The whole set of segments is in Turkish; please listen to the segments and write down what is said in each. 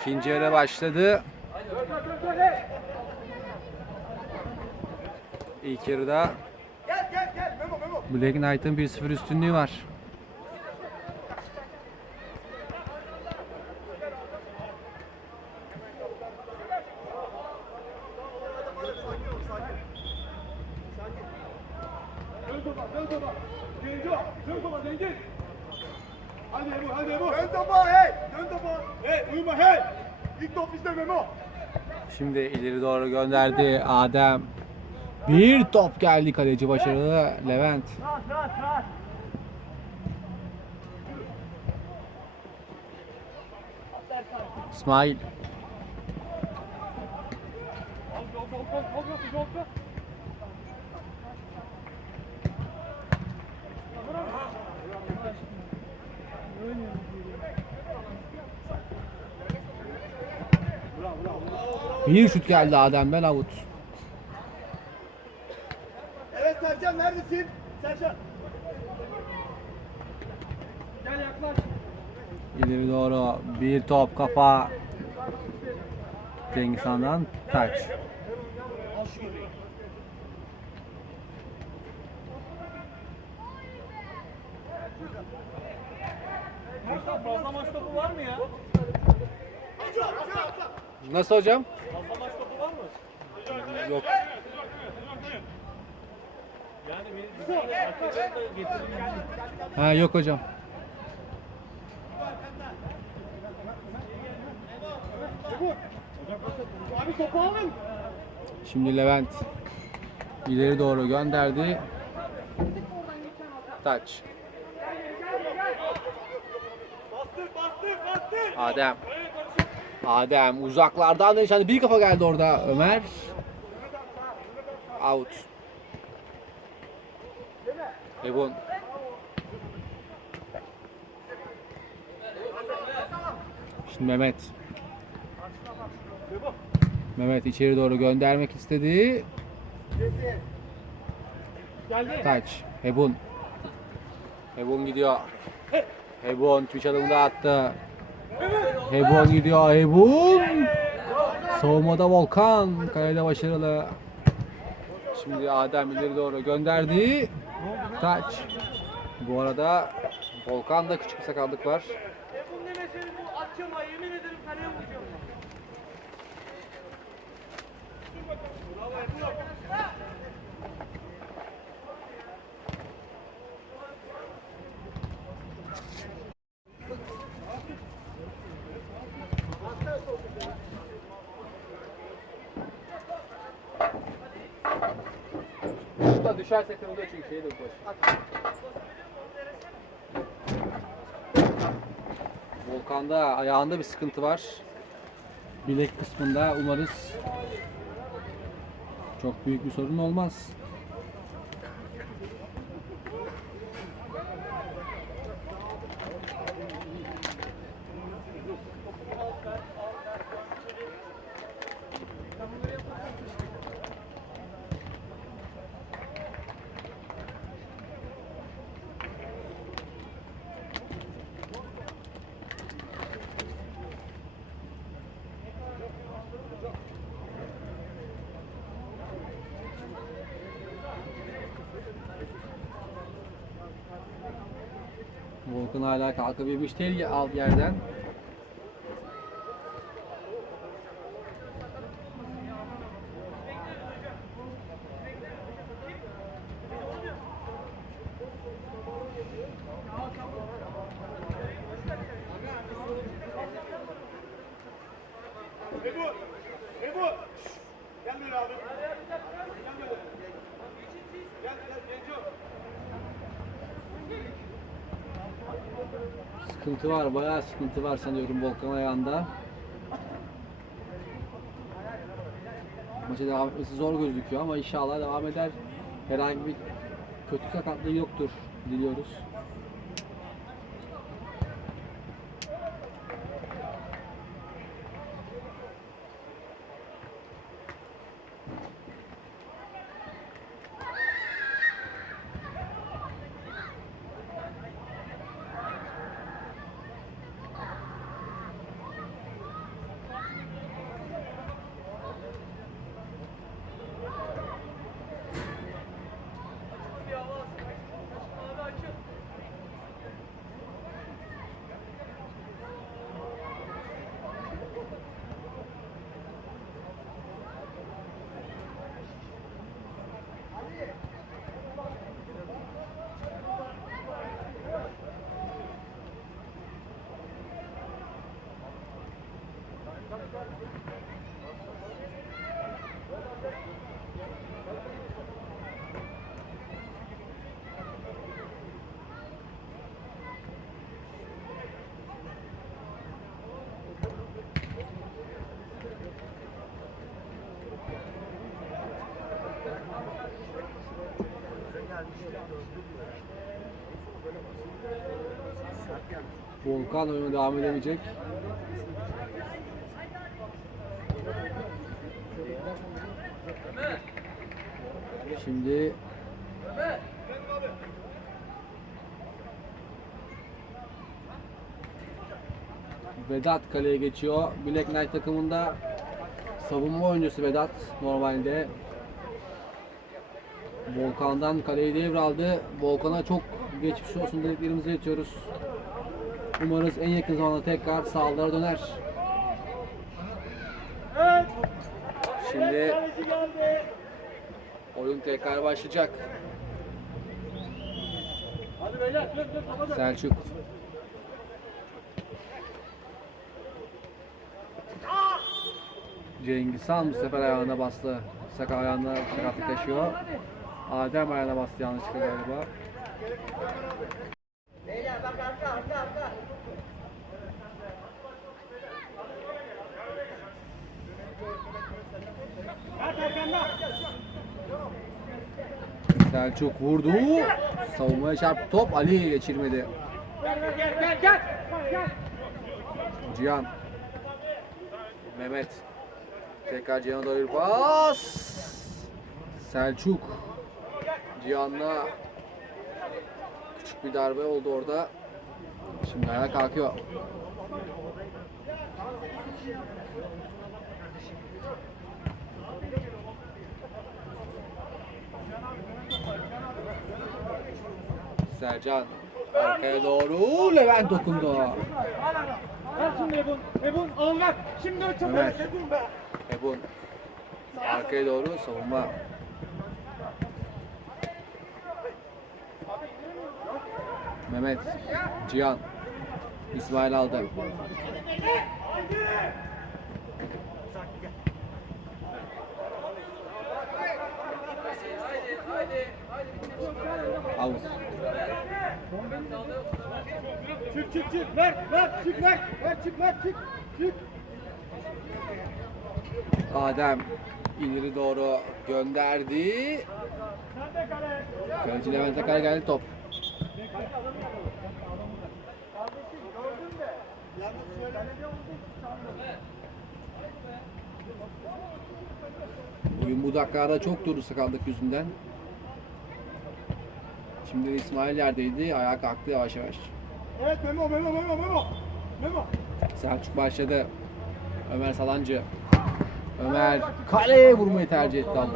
İkinci yarı başladı. İlk yarıda Black Knight'ın 1-0 üstünlüğü var. Dön topa, dön topa. Genco, dön topa zengin. Hadi Ebo, hadi Ebo. Dön topa hey, dön topa. Hey, uyuma hey. İlk top bizde Memo. Şimdi ileri gönderdi Adem. Bir top geldi kaleci başarılı Levent. İsmail. Bir şut geldi Adem'den avut. Evet Sercan neredesin? Sercan. Gel yaklaş. İleri doğru bir top kafa. Cengiz Han'dan taç. Al şu göbeği. Fazla maç topu var mı ya? Nasıl hocam? Fazla topu var mı? Yok. Yani arkadaşlar da. Ha yok hocam. Abi topu alın. Şimdi Levent ileri doğru gönderdi. Taç. Adem. Adem uzaklardan nişanlı bir kafa geldi orada Ömer. Out. Ebon. Şimdi Mehmet. Mehmet içeri doğru göndermek istedi. Taç. Hebun. Hebun gidiyor. Hebun tüy adımı attı. Hebun gidiyor. Hebun. Savunmada Volkan. Kalede başarılı. Şimdi Adem ileri doğru gönderdi. Taç. Bu arada Volkan'da küçük bir sakatlık var. Ebun demeseniz bu atacağım ha yemin ederim kaleye vuracağım. Bravo Ebun. Şurada düşerse kırılıyor çünkü şeye de Volkan'da ayağında bir sıkıntı var. Bilek kısmında umarız çok büyük bir sorun olmaz. Volkan hala kalkabilmiş değil alt yerden. Ebu, Ebu. Şşş. Gel böyle abi. Gel böyle. Gel, gel Genco. Sıkıntı var, bayağı sıkıntı var sanıyorum Volkan ayağında. Maça devam etmesi zor gözüküyor ama inşallah devam eder. Herhangi bir kötü sakatlığı yoktur diliyoruz. Volkan oyuna devam edemeyecek. Şimdi Vedat kaleye geçiyor. Black Knight takımında savunma oyuncusu Vedat normalde. Volkan'dan kaleyi devraldı. Volkan'a çok geçmiş olsun dediklerimizi iletiyoruz. Umarız en yakın zamanda tekrar sahalara döner. Şimdi oyun tekrar başlayacak. Selçuk. Cengiz Han bu sefer ayağına bastı. Saka ayağına sakatlık yaşıyor. Adem ayağına bastı yanlışlıkla galiba. Mert arkanda. Selçuk vurdu. Savunmaya çarptı top. Ali geçirmedi. Cihan. Mehmet. Tekrar Cihan'a doğru bir pas. Selçuk. Cihan'la bir darbe oldu orada. Şimdi ayağa kalkıyor. Sercan arkaya doğru Levent dokundu. Ebun. Ebun ver. Şimdi öt çabuk. Evet. Ebun arkaya doğru savunma. Mehmet, Cihan, İsmail aldı. Out. Çık çık çık. Ver ver çık ver. Ver çık ver çık. Çık. Adem ileri doğru gönderdi. Kale? Kaleci Levent'e kadar geldi top. Bugün bu dakikada çok durdu sakatlık yüzünden. Şimdi İsmail yerdeydi. Ayağa kalktı yavaş yavaş. Evet Memo Memo Memo Memo. Memo. Selçuk başladı. Ömer Salancı. Ömer kaleye vurmayı tercih etti ama.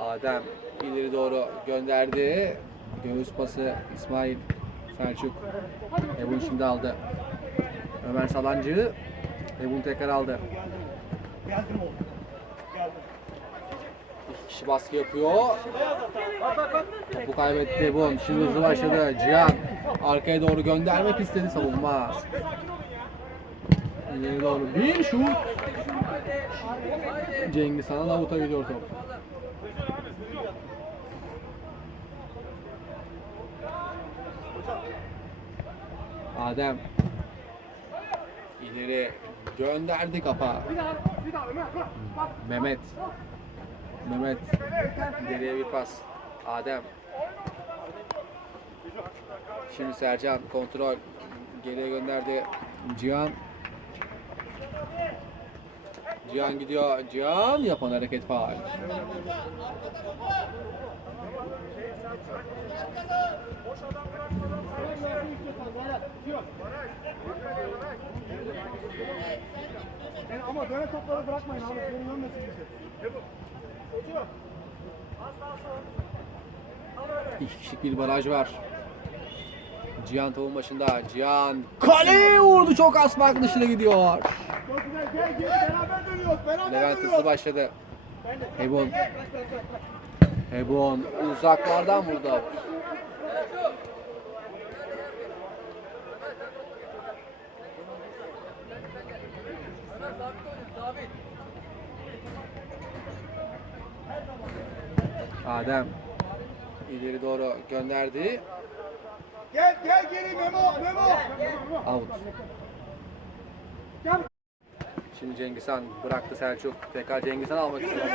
Adem ileri doğru gönderdi. Göğüs pası İsmail Selçuk. Ebun şimdi aldı. Ömer Salancı. Ebun tekrar aldı. İki kişi baskı yapıyor. Topu kaybetti Ebun. Şimdi hızlı başladı. Cihan arkaya doğru göndermek istedi savunma. İleri doğru bir şut. Cengiz Han'a avuta gidiyor top. Adem ileri gönderdi kafa. Mehmet Mehmet ileriye bir pas. Adem Şimdi Sercan kontrol geriye gönderdi. Cihan Cihan gidiyor. Cihan yapan hareket faal. Yani ama böyle topları bırakmayın abi. Geri dönmesin bizi. Çocuğum. İki kişilik bir baraj var. Cihan tavun başında. Cihan kaleye vurdu. Çok az fark dışına gidiyor. Çok güzel. Gel gel. Beraber dönüyoruz. Beraber Levent hızlı başladı. Hebon. Hebon uzaklardan vurdu. Adem ileri doğru gönderdi. Gel gel geri Memo Memo. Out. Şimdi Cengizhan bıraktı Selçuk. Tekrar Cengizhan almak istiyor.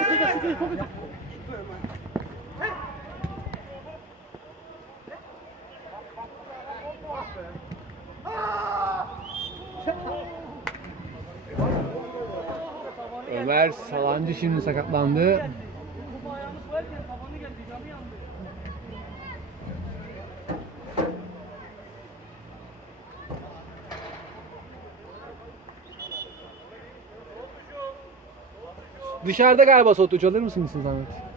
Ömer Salancı şimdi sakatlandı. Dışarıda galiba soğutucu alır mısınız şey siz Ahmet?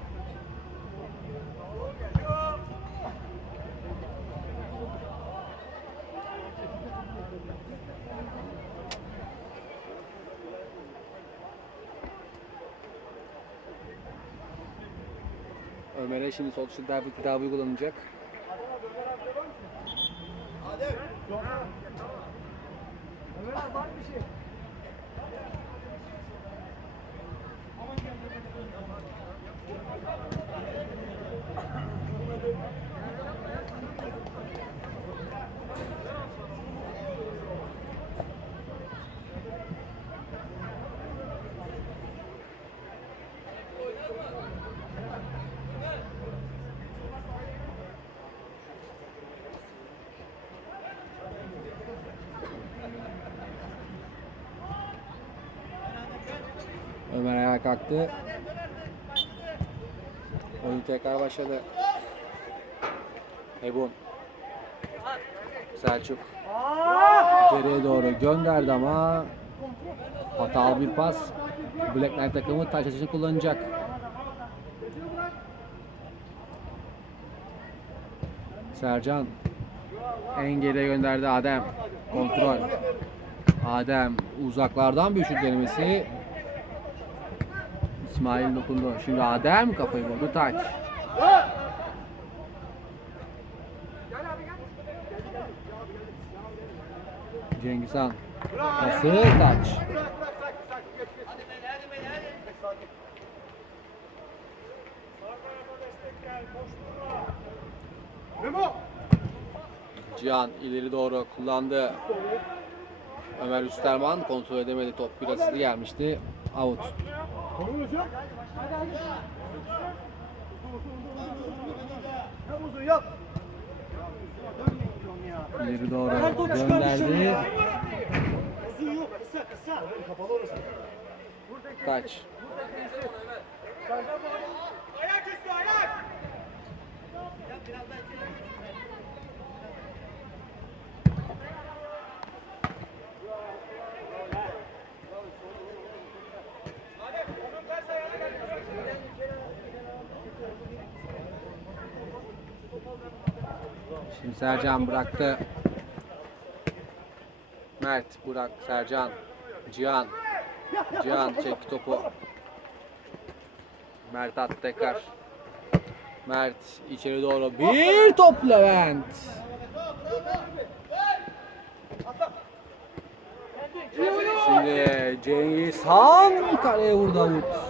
15 yıl olsun daha bir daha uygulanacak. Ayağa kalktı. Oyun tekrar başladı. Ebun. Selçuk. Geriye doğru gönderdi ama hatalı bir pas. Black Knight takımı taç atışını kullanacak. Sercan en geriye gönderdi Adem. Kontrol. Adem uzaklardan bir şut denemesi. İsmail dokundu. Şimdi Adem kafayı vurdu. Taç. Cengizhan. Pası taç. Cihan ileri doğru kullandı. Ömer Üsterman kontrol edemedi. Top biraz hızlı gelmişti. Out. Tamam hocam. Yap uzun yap. İleri doğru gönderdi. Uzun yok. Kısa kısa. Kapalı orası. Taç. Ayak üstü ayak. Şimdi Sercan bıraktı. Mert bırak Sercan. Cihan. Cihan çekti topu. Mert attı tekrar. Mert içeri doğru bir top Levent. Şimdi Cengiz Han kaleye vurdu Avut.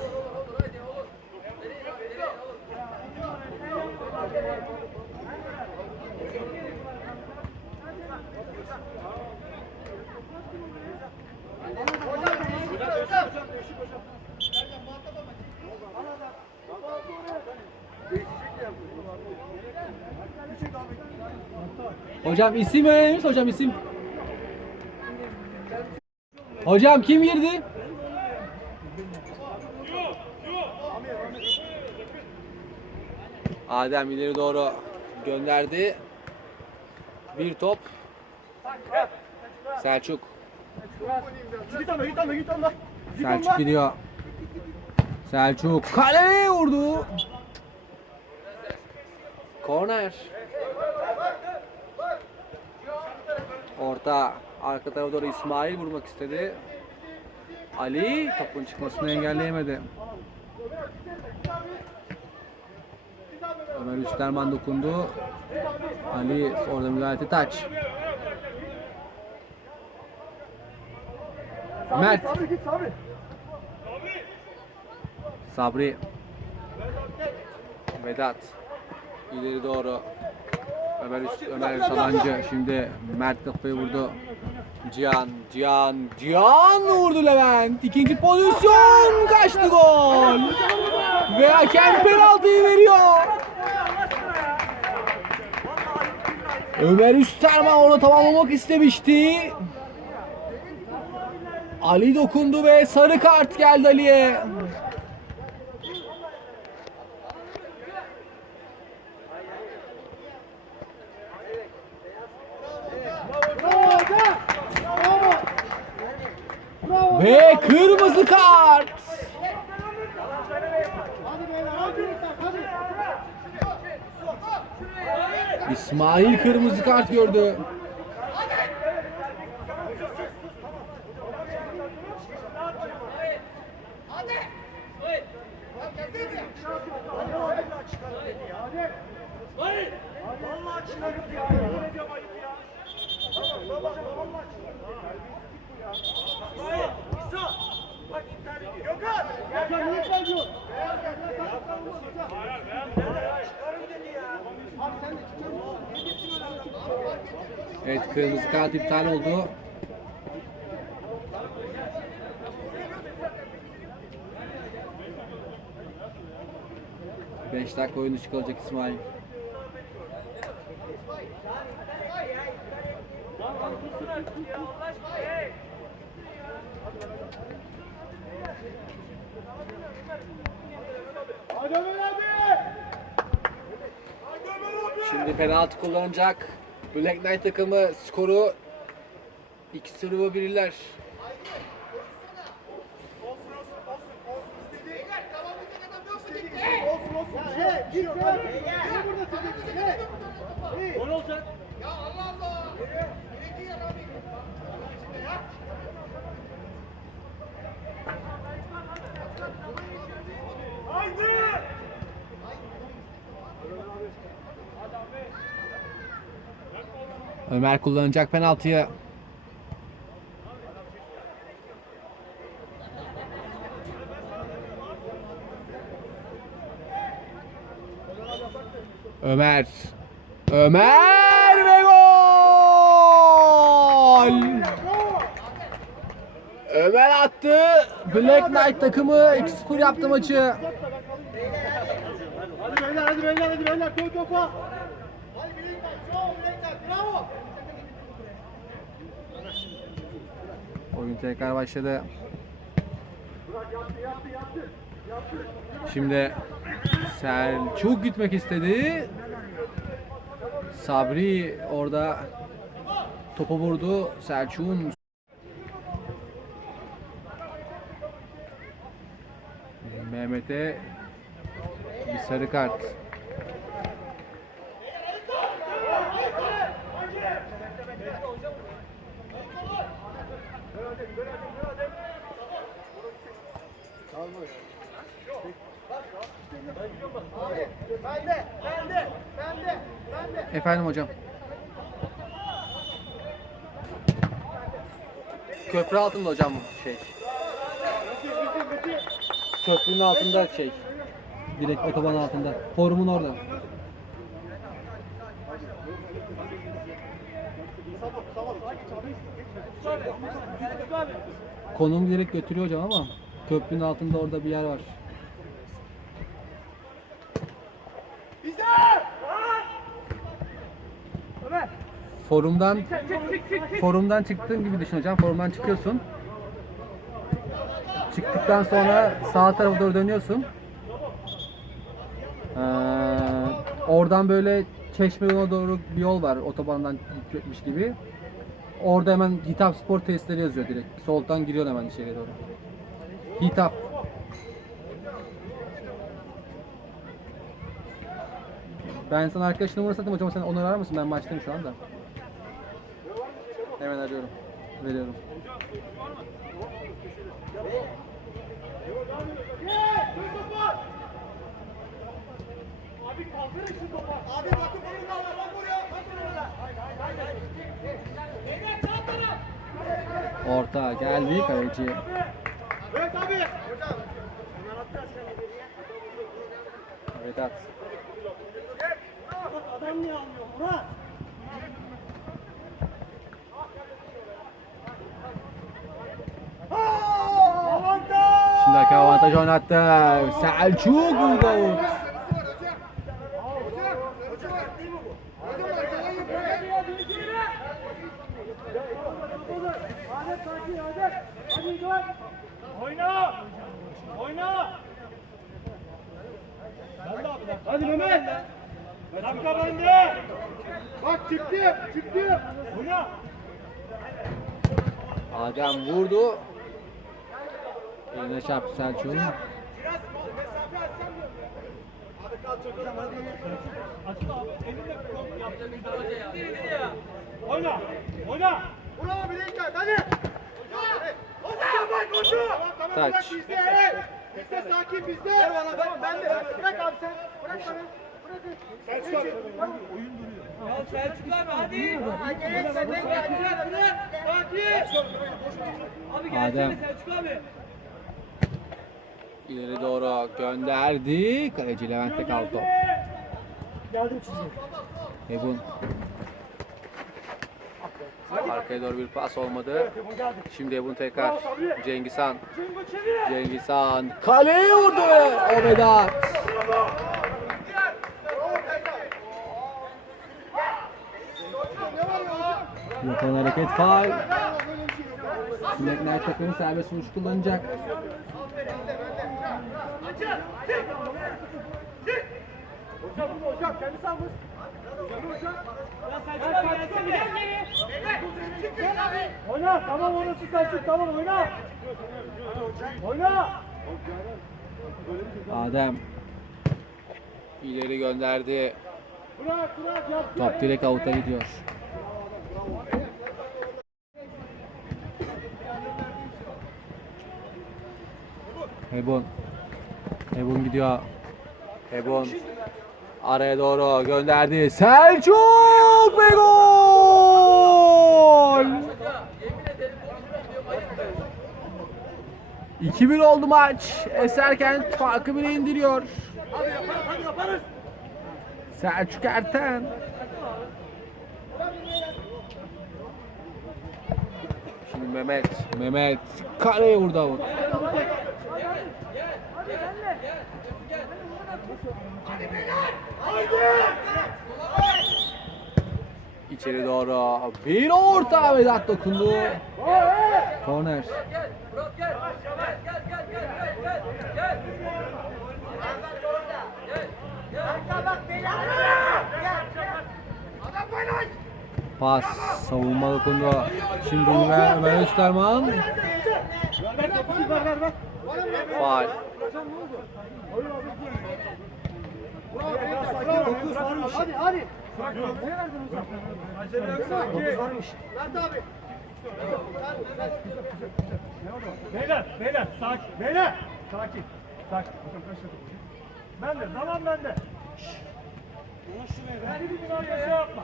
Hocam isim öğrenmiş hocam isim. Hocam kim girdi? Adem ileri doğru gönderdi. Bir top. Selçuk. Git ama git ama git ama. Selçuk gidiyor. Selçuk kaleye vurdu. Korner. Orta arka tarafa doğru İsmail vurmak istedi. Ali topun çıkmasını engelleyemedi. Ömer Üsterman dokundu. Ali orada müdahale. Taç. Mert. Sabri git Sabri. Sabri. Vedat. İleri doğru. Ömer, Ömer Salancı şimdi Mert kafayı vurdu. Cihan, Cihan, Cihan vurdu Levent. İkinci pozisyon kaçtı gol. Ve hakem penaltıyı veriyor. Ömer Üsterman orada tamamlamak istemişti. Ali dokundu ve sarı kart geldi Ali'ye. Bravo hocam. Bravo. Bravo. Ve kırmızı kart. İsmail kırmızı kart gördü. Evet kırmızı kart iptal oldu. Beş dakika oyun dışı kalacak İsmail. Şimdi penaltı kullanacak. Black Knight takımı skoru 2-0 bilirler. Olsun olsun. Hey, gir gel. Gir burada çekeceksin. Hey. Hey. Gol olacak. Ömer kullanacak penaltıyı. Ömer. Ömer ve gol! Ömer attı. Black Knight takımı 2-0 yaptı maçı. Hadi beyler hadi beyler hadi beyler koy topa. Hadi Bilekler bravo Bilekler bravo. Oyun tekrar başladı. Şimdi Selçuk gitmek istedi. Sabri orada topu vurdu. Selçuk'un Mehmet'e bir sarı kart. Efendim hocam. Köprü altında hocam şey. Köprünün altında şey. Direkt otoban altında. Forumun orada. Konum direkt götürüyor hocam ama köprünün altında orada bir yer var. Forumdan forumdan çıktığın gibi düşün hocam. Forumdan çıkıyorsun. Çıktıktan sonra sağ tarafa doğru dönüyorsun. Ee, oradan böyle Çeşme yoluna doğru bir yol var otobandan gitmiş gibi. Orada hemen Hitap Spor Tesisleri yazıyor direkt. Soldan giriyorsun hemen içeriye doğru. Hitap. Ben sana arkadaş numarası atayım hocam sen onu arar mısın? Ben maçtayım şu anda. Hemen arıyorum. Veriyorum. Abi kaldırın şu topa. Abi bakın benim de bak buraya. Bakın orada. Haydi haydi. Beyler sağ taraf. Orta geldi kaleci. Evet abi. Hocam. Vedat. Adam niye almıyor Murat? Hakem avantaj oynattı. Selçuk burada out. Oyna! Oyna! Hadi Mehmet! Dakika bende! Bak çıktı! Çıktı! Oyna! Adem vurdu. Çarptı Selçuk'un. Oyna! Oyna! Bravo Bilekler hadi! Hadi! Taç. Bizde sakin bizde! Ver bana ben, ben de bırak abi sen! Bırak bana! Sen çıkar! Oyun duruyor. Selçuk abi hadi. Geleceğim. Sakin. Abi gelsene Selçuk abi. İleri doğru gönderdi. Kaleci Levent'te kaldı top. Geldim çizgi. Ebun. Arkaya doğru bir pas olmadı. Şimdi Ebun tekrar. Cengiz Han. Cengiz Han. Kaleye vurdu ve o Vedat. Yapılan hareket faul. Sinekler takımı serbest vuruş kullanacak. Hocam burada hocam kendisi almış. Oyna tamam orası Selçuk tamam oyna. Oyna. Adem. İleri gönderdi. Bırak bırak yap. Top direkt avuta gidiyor. Hebon. Hebon gidiyor. Hebon. Araya doğru gönderdi. Selçuk ve gol! 2-1 oldu maç. Eserkent farkı bile indiriyor. Hadi yaparız hadi yaparız. Selçuk Erten. Şimdi Mehmet. Mehmet kaleye vurdu avut. İçeri doğru bir orta Vedat dokundu. Korner. Pas. Savunma dokundu. Şimdi Ömer, Ömer Österman. Faal. Varmış. Hadi hadi. Ne verdin hocam? Acele yok. Dokuz varmış. Mert abi. Beyler, beyler, sakin. Beyler, sakin. Sakin. Ben de, zaman bende. Ulan şuraya. Hadi bir numara şey yapma.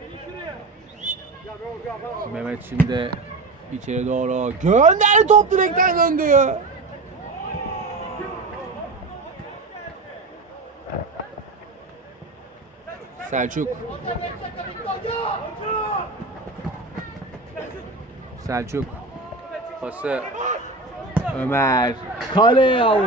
Beni şuraya. Mehmet şimdi içeri doğru gönderdi top direkten döndü. Selçuk. Selçuk. Pası. Ömer. Kaleye out.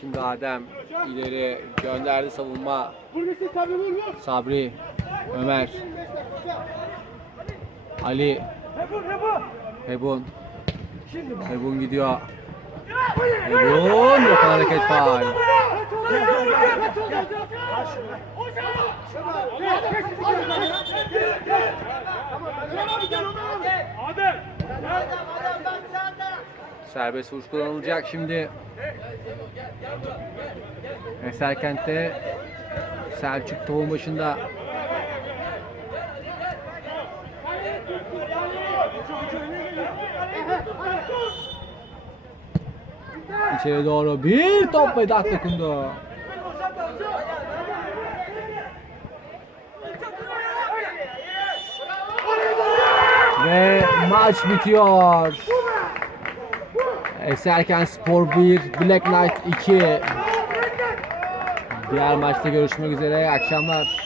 Şimdi Adem ileri gönderdi savunma. Sabri. Ömer. Ali. Hebu hebu. Hebun. Hebun gidiyor. Hebun yapan hareket faal. Adem. Serbest vuruş kullanılacak şimdi. Eserkent'te Selçuk tohum başında. İçeri doğru bir top Vedat dokundu. Ve maç bitiyor. Eserken Spor 1, Black Knight 2. Diğer maçta görüşmek üzere. İyi akşamlar.